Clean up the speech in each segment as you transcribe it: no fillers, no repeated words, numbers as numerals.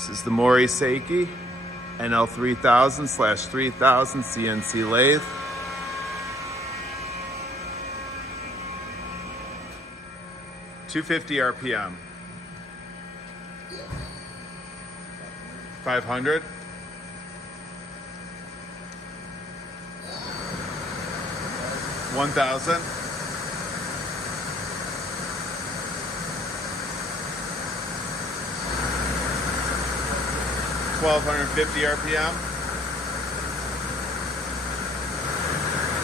This is the Mori Seiki NL3000/3000 CNC lathe. $250 RPM. 500. 1,000. 1,250 RPM.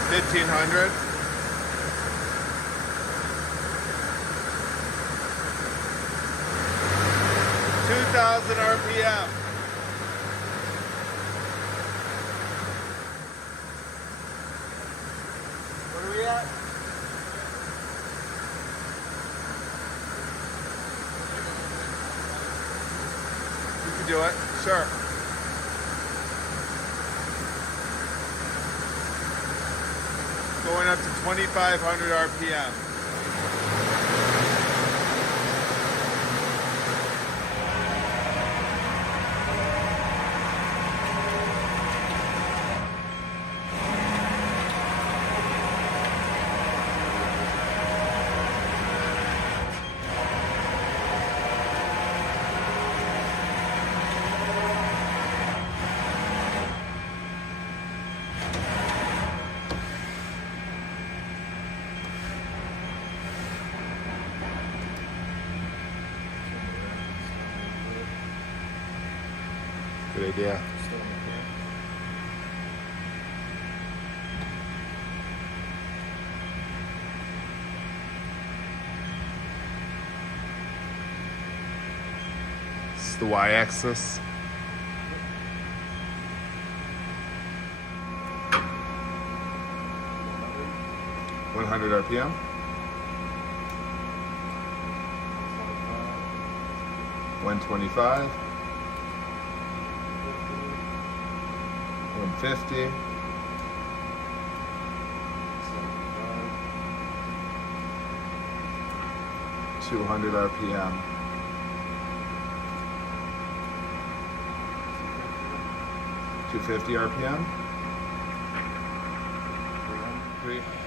1,500. 2,000 RPM. What are we at? You can do it, sure. Going up to 2,500 RPM. Good idea. This is the y-axis. $100 RPM. 125. 150. 200 RPM. 250 RPM. 300.